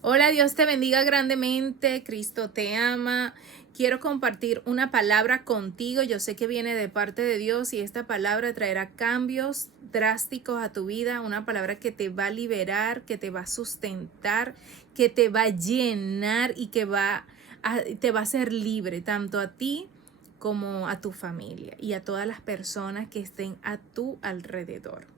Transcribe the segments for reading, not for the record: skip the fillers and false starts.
Hola, Dios te bendiga grandemente, Cristo te ama. Quiero compartir una palabra contigo. Yo sé que viene de parte de Dios y esta palabra traerá cambios drásticos a tu vida. Una palabra que te va a liberar, que te va a sustentar, que te va a llenar y que te va a hacer libre, tanto a ti como a tu familia y a todas las personas que estén a tu alrededor.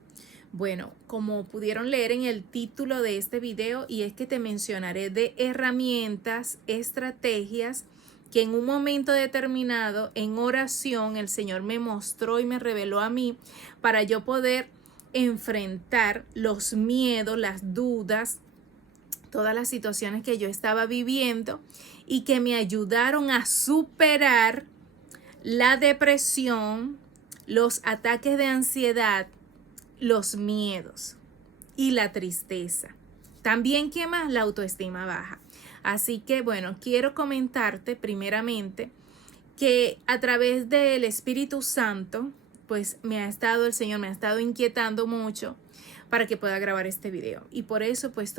Bueno, como pudieron leer en el título de este video, y es que te mencionaré de herramientas, estrategias que en un momento determinado en oración el Señor me mostró y me reveló a mí para yo poder enfrentar los miedos, las dudas, todas las situaciones que yo estaba viviendo y que me ayudaron a superar la depresión, los ataques de ansiedad, los miedos y la tristeza. También, ¿qué más? La autoestima baja. Así que, bueno, quiero comentarte primeramente que a través del Espíritu Santo, pues el Señor me ha estado inquietando mucho para que pueda grabar este video. Y por eso, pues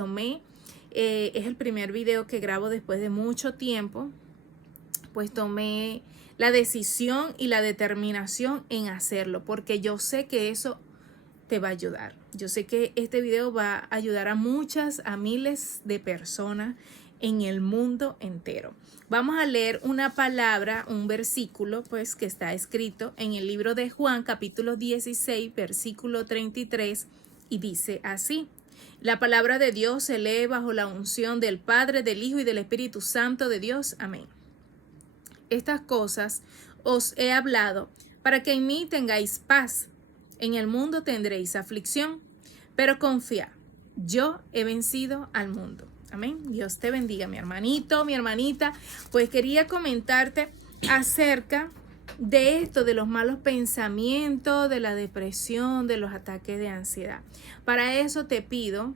es el primer video que grabo después de mucho tiempo, pues tomé la decisión y la determinación en hacerlo, porque yo sé que eso te va a ayudar. Yo sé que este video va a ayudar a miles de personas en el mundo entero. Vamos a leer una palabra, un versículo, pues que está escrito en el libro de Juan, capítulo 16, versículo 33, y dice así: la palabra de Dios se lee bajo la unción del Padre, del Hijo y del Espíritu Santo de Dios. Amén. Estas cosas os he hablado para que en mí tengáis paz. En el mundo tendréis aflicción, pero confiad, yo he vencido al mundo. Amén. Dios te bendiga, mi hermanito, mi hermanita. Pues quería comentarte acerca de esto, de los malos pensamientos, de la depresión, de los ataques de ansiedad. Para eso te pido,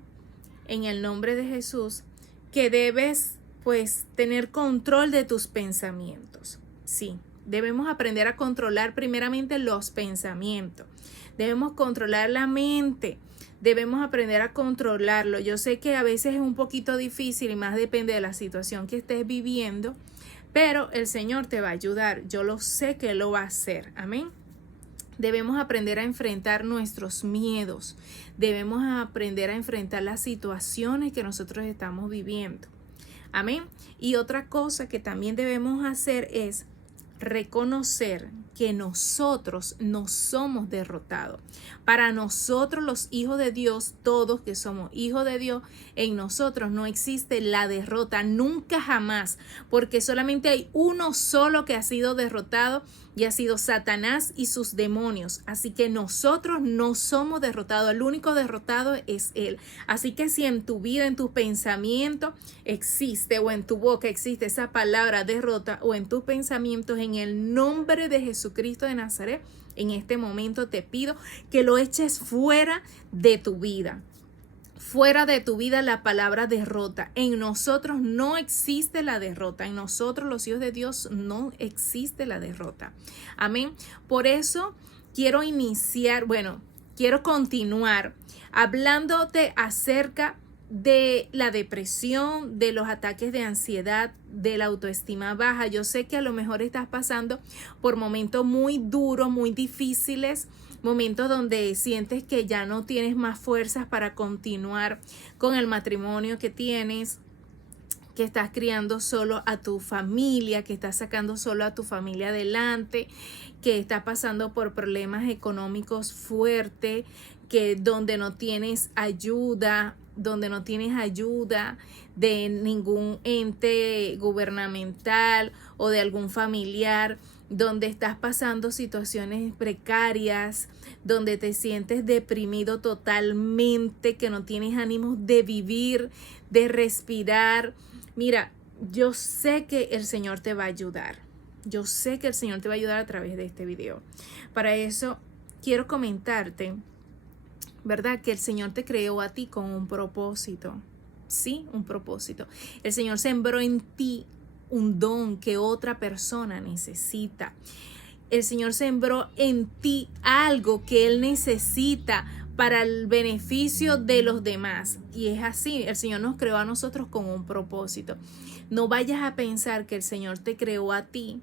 en el nombre de Jesús, que debes, pues, tener control de tus pensamientos. Sí, debemos aprender a controlar primeramente los pensamientos. Debemos controlar la mente, debemos aprender a controlarlo. Yo sé que a veces es un poquito difícil y más depende de la situación que estés viviendo, pero el Señor te va a ayudar. Yo lo sé que lo va a hacer. Amén. Debemos aprender a enfrentar nuestros miedos. Debemos aprender a enfrentar las situaciones que nosotros estamos viviendo. Amén. Y otra cosa que también debemos hacer es reconocer que nosotros no somos derrotados. Para nosotros los hijos de Dios, todos que somos hijos de Dios, en nosotros no existe la derrota, nunca jamás, porque solamente hay uno solo que ha sido derrotado y ha sido Satanás y sus demonios. Así que nosotros no somos derrotados, el único derrotado es Él. Así que si en tu vida, en tus pensamientos existe, o en tu boca existe esa palabra derrota, o en tus pensamientos, en el nombre de Jesucristo de Nazaret, en este momento te pido que lo eches fuera de tu vida. Fuera de tu vida la palabra derrota. En nosotros no existe la derrota. En nosotros los hijos de Dios no existe la derrota. Amén. Por eso quiero quiero continuar hablándote acerca de la depresión, de los ataques de ansiedad, de la autoestima baja. Yo sé que a lo mejor estás pasando por momentos muy duros, muy difíciles, momentos donde sientes que ya no tienes más fuerzas para continuar con el matrimonio que tienes, que estás criando solo a tu familia, que estás sacando solo a tu familia adelante, que estás pasando por problemas económicos fuertes, que donde no tienes ayuda de ningún ente gubernamental o de algún familiar, donde estás pasando situaciones precarias, donde te sientes deprimido totalmente, que no tienes ánimos de vivir, de respirar. Mira, yo sé que el Señor te va a ayudar. Yo sé que el Señor te va a ayudar a través de este video. Para eso quiero comentarte, ¿verdad? Que el Señor te creó a ti con un propósito. Sí, un propósito. El Señor sembró en ti un don que otra persona necesita. El Señor sembró en ti algo que Él necesita para el beneficio de los demás. Y es así, el Señor nos creó a nosotros con un propósito. No vayas a pensar que el Señor te creó a ti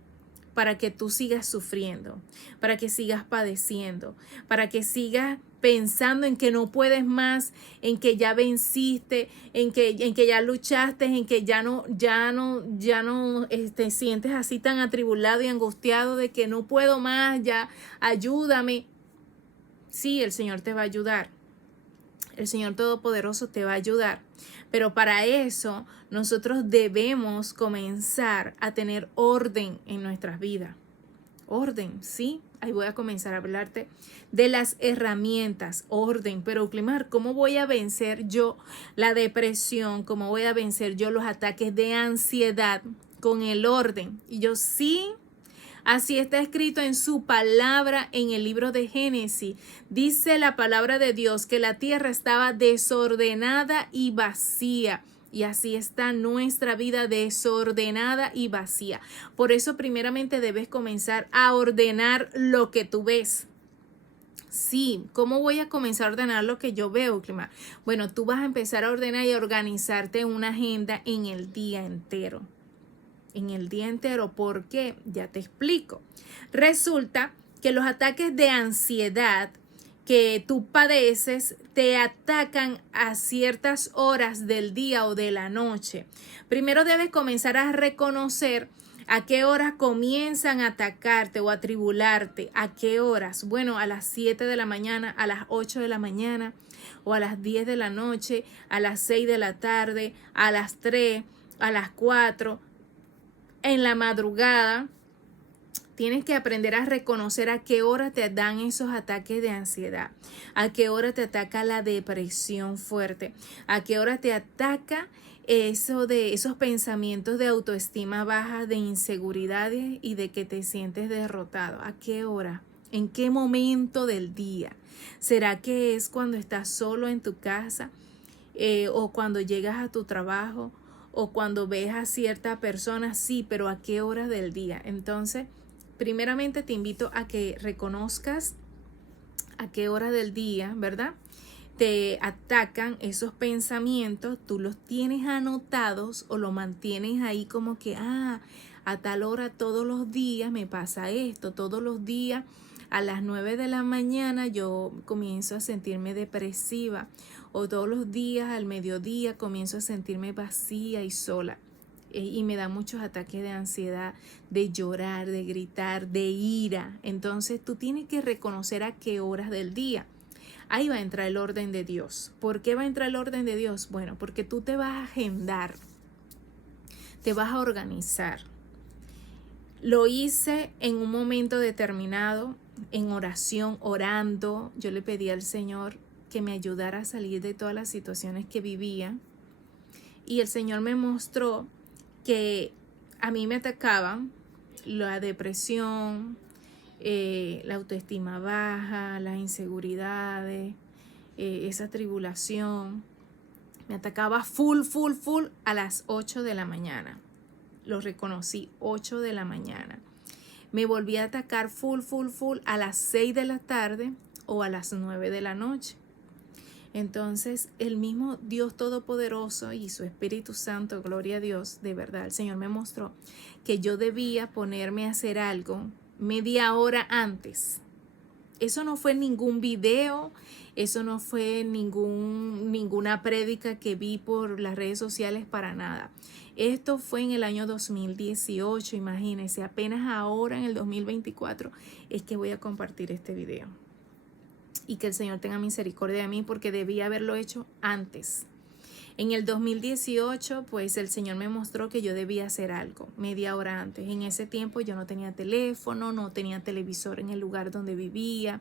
para que tú sigas sufriendo, para que sigas padeciendo, para que sigas pensando en que no puedes más, en que ya venciste, en que ya luchaste, en que ya no te sientes así tan atribulado y angustiado de que no puedo más, ya ayúdame. Sí, el Señor te va a ayudar. El Señor Todopoderoso te va a ayudar. Pero para eso nosotros debemos comenzar a tener orden en nuestras vidas. Orden, ¿sí? Ahí voy a comenzar a hablarte de las herramientas, orden. Pero, Climar, ¿cómo voy a vencer yo la depresión? ¿Cómo voy a vencer yo los ataques de ansiedad con el orden? Y yo sí. Así está escrito en su palabra en el libro de Génesis. Dice la palabra de Dios que la tierra estaba desordenada y vacía. Y así está nuestra vida desordenada y vacía. Por eso primeramente debes comenzar a ordenar lo que tú ves. Sí, ¿cómo voy a comenzar a ordenar lo que yo veo, Clima? Bueno, tú vas a empezar a ordenar y a organizarte en una agenda en el día entero. En el día entero. ¿Por qué? Ya te explico. Resulta que los ataques de ansiedad que tú padeces te atacan a ciertas horas del día o de la noche. Primero debes comenzar a reconocer a qué horas comienzan a atacarte o a tribularte. ¿A qué horas? Bueno, a las 7 de la mañana, a las 8 de la mañana o a las 10 de la noche, a las 6 de la tarde, a las 3, a las 4. En la madrugada. Tienes que aprender a reconocer a qué hora te dan esos ataques de ansiedad, a qué hora te ataca la depresión fuerte, a qué hora te ataca esos pensamientos de autoestima baja, de inseguridades y de que te sientes derrotado. ¿A qué hora? ¿En qué momento del día? ¿Será que es cuando estás solo en tu casa o cuando llegas a tu trabajo? O cuando ves a cierta persona, sí, pero ¿a qué hora del día? Entonces, primeramente te invito a que reconozcas a qué hora del día, ¿verdad? Te atacan esos pensamientos, tú los tienes anotados o lo mantienes ahí como que, a tal hora todos los días me pasa esto, todos los días a las 9 de la mañana yo comienzo a sentirme depresiva o todos los días al mediodía comienzo a sentirme vacía y sola. Y me da muchos ataques de ansiedad, de llorar, de gritar, de ira. Entonces tú tienes que reconocer a qué horas del día. Ahí va a entrar el orden de Dios. ¿Por qué va a entrar el orden de Dios? Bueno, porque tú te vas a agendar, te vas a organizar. Lo hice en un momento determinado, en oración, orando. Yo le pedí al Señor que me ayudara a salir de todas las situaciones que vivía. Y el Señor me mostró que a mí me atacaban la depresión, la autoestima baja, las inseguridades, esa tribulación. Me atacaba full a las 8 de la mañana. Lo reconocí, 8 de la mañana. Me volví a atacar full a las 6 de la tarde o a las 9 de la noche. Entonces, el mismo Dios Todopoderoso y su Espíritu Santo, gloria a Dios, de verdad, el Señor me mostró que yo debía ponerme a hacer algo media hora antes. Eso no fue ningún video, eso no fue ninguna prédica que vi por las redes sociales para nada. Esto fue en el año 2018, imagínense, apenas ahora en el 2024 es que voy a compartir este video. Y que el Señor tenga misericordia de mí porque debía haberlo hecho antes. En el 2018, pues el Señor me mostró que yo debía hacer algo media hora antes. En ese tiempo yo no tenía teléfono, no tenía televisor en el lugar donde vivía.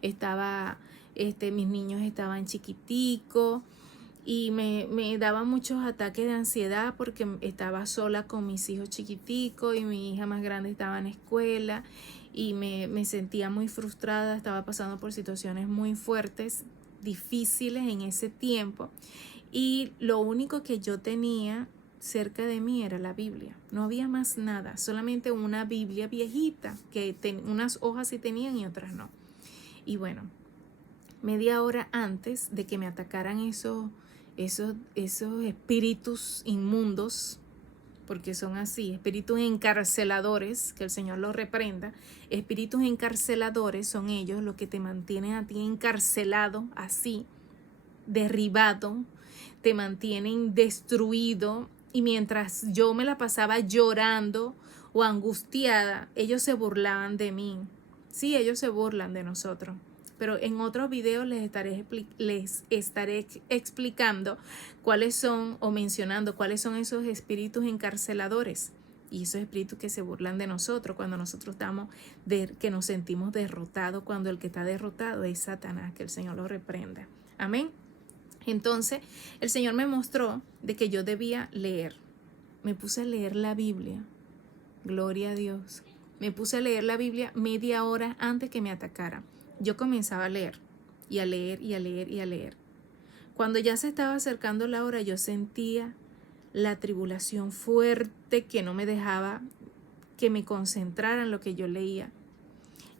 Mis niños estaban chiquiticos y me daban muchos ataques de ansiedad porque estaba sola con mis hijos chiquiticos y mi hija más grande estaba en la escuela. Y me sentía muy frustrada, estaba pasando por situaciones muy fuertes, difíciles en ese tiempo. Y lo único que yo tenía cerca de mí era la Biblia. No había más nada, solamente una Biblia viejita, que unas hojas sí tenían y otras no. Y bueno, media hora antes de que me atacaran esos espíritus inmundos, porque son así, espíritus encarceladores, que el Señor los reprenda. Espíritus encarceladores son ellos los que te mantienen a ti encarcelado, así, derribado, te mantienen destruido. Y mientras yo me la pasaba llorando o angustiada, ellos se burlaban de mí. Sí, ellos se burlan de nosotros. Pero en otros videos les estaré explicando cuáles son, o mencionando cuáles son esos espíritus encarceladores y esos espíritus que se burlan de nosotros cuando nosotros que nos sentimos derrotados, cuando el que está derrotado es Satanás, que el Señor lo reprenda. Amén. Entonces el Señor me mostró de que yo debía leer. Me puse a leer la Biblia. Gloria a Dios. Me puse a leer la Biblia media hora antes que me atacara. Yo comenzaba a leer y a leer y a leer y a leer. Cuando ya se estaba acercando la hora, yo sentía la tribulación fuerte que no me dejaba que me concentrara en lo que yo leía.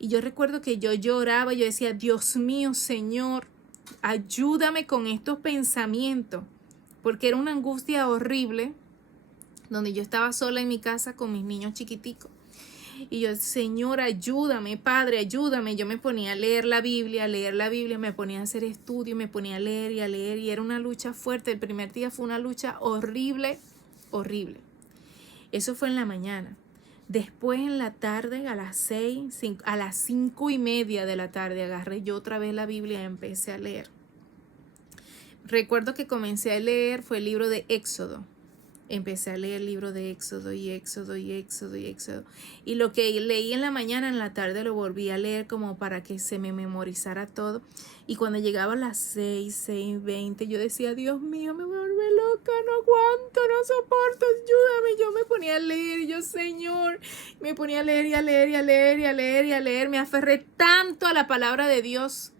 Y yo recuerdo que yo lloraba, yo decía, Dios mío, Señor, ayúdame con estos pensamientos, porque era una angustia horrible, donde yo estaba sola en mi casa con mis niños chiquiticos. Y yo, Señor, ayúdame, Padre, ayúdame. Yo me ponía a leer la Biblia, me ponía a hacer estudio, me ponía a leer, y era una lucha fuerte. El primer día fue una lucha horrible, horrible. Eso fue en la mañana. Después en la tarde, a las 5:30 de la tarde, agarré yo otra vez la Biblia y empecé a leer. Recuerdo que comencé a leer, fue el libro de Éxodo. Empecé a leer el libro de Éxodo y Éxodo y Éxodo y Éxodo. Y lo que leí en la mañana, en la tarde lo volví a leer como para que se me memorizara todo. Y cuando llegaba a las 6:20, yo decía, Dios mío, me vuelve loca, no aguanto, no soporto, ayúdame. Yo me ponía a leer y yo, Señor, me ponía a leer y a leer y a leer y a leer y a leer. Me aferré tanto a la palabra de Dios.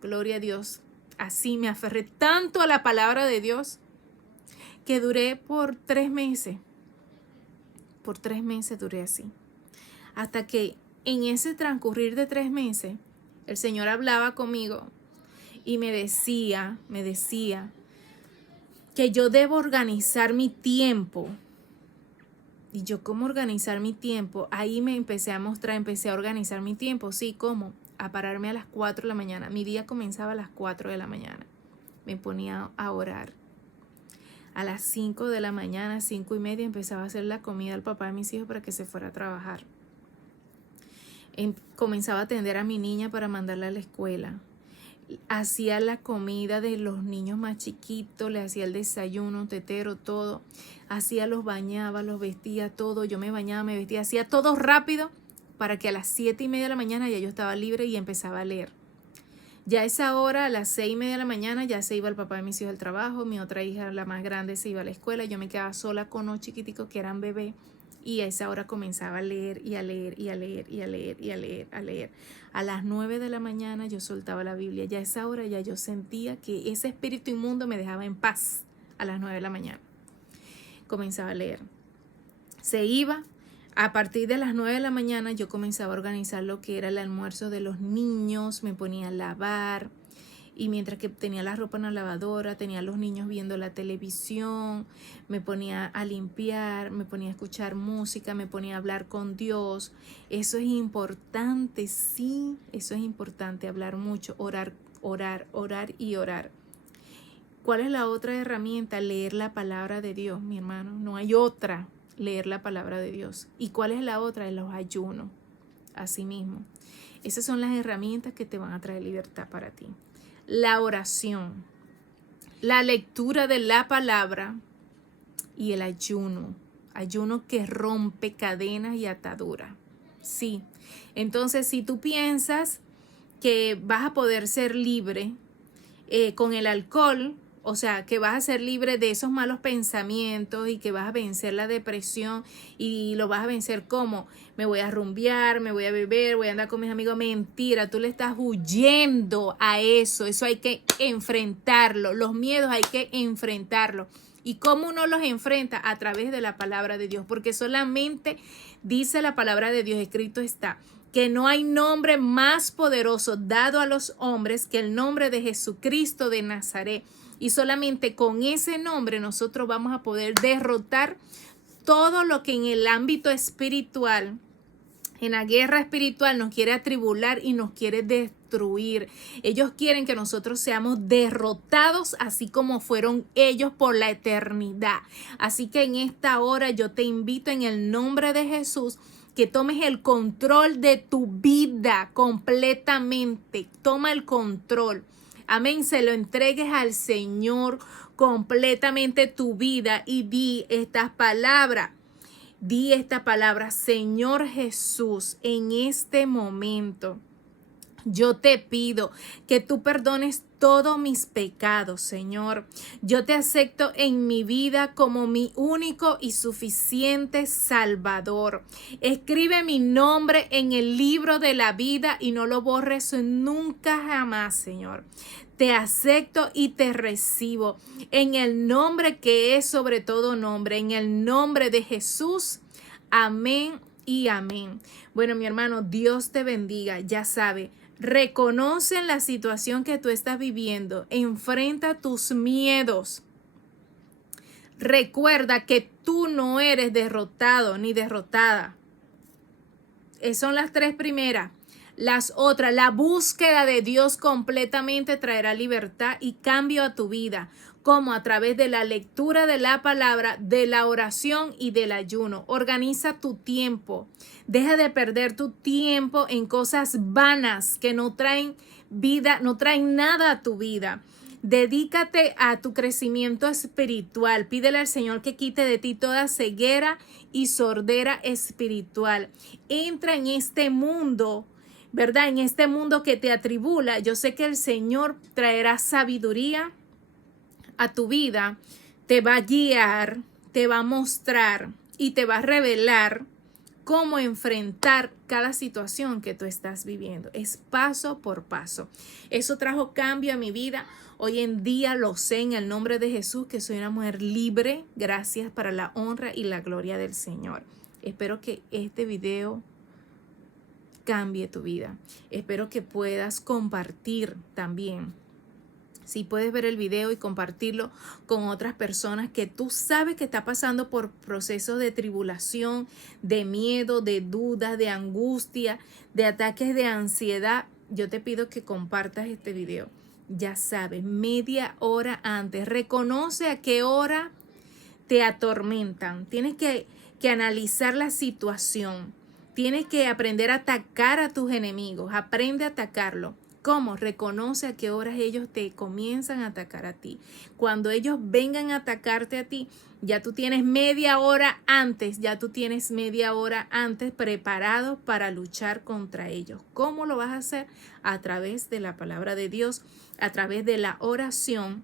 Gloria a Dios. Así me aferré tanto a la palabra de Dios que duré por 3 meses. Por 3 meses duré así. Hasta que en ese transcurrir de 3 meses, el Señor hablaba conmigo y me decía que yo debo organizar mi tiempo. Y yo, ¿cómo organizar mi tiempo? Ahí me empecé a organizar mi tiempo. Sí, ¿cómo? A pararme a las 4 de la mañana. Mi día comenzaba a las 4 de la mañana. Me ponía a orar. A las 5 de la mañana, 5:30, empezaba a hacer la comida al papá de mis hijos para que se fuera a trabajar. Comenzaba a atender a mi niña para mandarla a la escuela. Hacía la comida de los niños más chiquitos, le hacía el desayuno, tetero, todo. Los bañaba, los vestía, todo. Yo me bañaba, me vestía, hacía todo rápido para que a las 7:30 de la mañana ya yo estaba libre y empezaba a leer. Ya a esa hora, a las 6:30 de la mañana, ya se iba el papá de mis hijos al trabajo, mi otra hija, la más grande, se iba a la escuela, yo me quedaba sola con los chiquiticos que eran bebés, y a esa hora comenzaba a leer y a leer y a leer y a leer y a leer, a leer. A las 9 de la mañana yo soltaba la Biblia, ya a esa hora ya yo sentía que ese espíritu inmundo me dejaba en paz. A las 9 de la mañana comenzaba a leer. Se iba. A partir de las 9 de la mañana yo comenzaba a organizar lo que era el almuerzo de los niños, me ponía a lavar, y mientras que tenía la ropa en la lavadora, tenía a los niños viendo la televisión, me ponía a limpiar, me ponía a escuchar música, me ponía a hablar con Dios. Eso es importante, sí, eso es importante, hablar mucho, orar, orar, orar y orar. ¿Cuál es la otra herramienta? Leer la palabra de Dios, mi hermano, no hay otra. Leer la palabra de Dios. ¿Y cuál es la otra? Los ayunos. Asimismo. Esas son las herramientas que te van a traer libertad para ti. La oración, la lectura de la palabra y el ayuno. Ayuno que rompe cadenas y ataduras. Sí. Entonces, si tú piensas que vas a poder ser libre con el alcohol, o sea, que vas a ser libre de esos malos pensamientos y que vas a vencer la depresión, y lo vas a vencer como, me voy a rumbear, me voy a beber, voy a andar con mis amigos. Mentira, tú le estás huyendo a eso. Eso hay que enfrentarlo. Los miedos hay que enfrentarlos. ¿Y cómo uno los enfrenta? A través de la palabra de Dios, porque solamente dice la palabra de Dios, escrito está, que no hay nombre más poderoso dado a los hombres que el nombre de Jesucristo de Nazaret. Y solamente con ese nombre nosotros vamos a poder derrotar todo lo que en el ámbito espiritual, en la guerra espiritual, nos quiere atribular y nos quiere destruir. Ellos quieren que nosotros seamos derrotados así como fueron ellos por la eternidad. Así que en esta hora yo te invito en el nombre de Jesús que tomes el control de tu vida completamente. Toma el control. Amén. Se lo entregues al Señor completamente tu vida y di estas palabras. Di esta palabra: Señor Jesús, en este momento yo te pido que tú perdones todos mis pecados, Señor. Yo te acepto en mi vida como mi único y suficiente Salvador. Escribe mi nombre en el libro de la vida y no lo borres nunca jamás, Señor. Te acepto y te recibo en el nombre que es sobre todo nombre, en el nombre de Jesús. Amén y amén. Bueno, mi hermano, Dios te bendiga. Ya sabe, reconoce la situación que tú estás viviendo. Enfrenta tus miedos. Recuerda que tú no eres derrotado ni derrotada. Son las tres primeras. Las otras, la búsqueda de Dios completamente traerá libertad y cambio a tu vida, como a través de la lectura de la palabra, de la oración y del ayuno. Organiza tu tiempo. Deja de perder tu tiempo en cosas vanas que no traen vida, no traen nada a tu vida. Dedícate a tu crecimiento espiritual. Pídele al Señor que quite de ti toda ceguera y sordera espiritual. Entra en este mundo, ¿verdad? En este mundo que te atribula. Yo sé que el Señor traerá sabiduría a tu vida, te va a guiar, te va a mostrar y te va a revelar cómo enfrentar cada situación que tú estás viviendo. Es paso por paso. Eso trajo cambio a mi vida. Hoy en día lo sé en el nombre de Jesús que soy una mujer libre. Gracias, para la honra y la gloria del Señor. Espero que este video cambie tu vida. Espero que puedas compartir también. Si puedes ver el video y compartirlo con otras personas que tú sabes que está pasando por procesos de tribulación, de miedo, de dudas, de angustia, de ataques de ansiedad, yo te pido que compartas este video. Ya sabes, media hora antes. Reconoce a qué hora te atormentan. Tienes que analizar la situación. Tienes que aprender a atacar a tus enemigos. Aprende a atacarlo. ¿Cómo? Reconoce a qué horas ellos te comienzan a atacar a ti. Cuando ellos vengan a atacarte a ti, ya tú tienes media hora antes preparado para luchar contra ellos. ¿Cómo lo vas a hacer? A través de la palabra de Dios, a través de la oración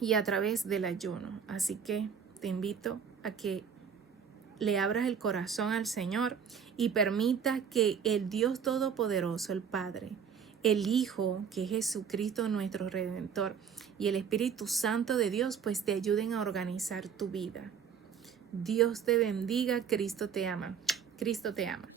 y a través del ayuno. Así que te invito a que le abras el corazón al Señor y permita que el Dios Todopoderoso, el Padre, el Hijo, que es Jesucristo nuestro Redentor, y el Espíritu Santo de Dios, pues te ayuden a organizar tu vida. Dios te bendiga. Cristo te ama. Cristo te ama.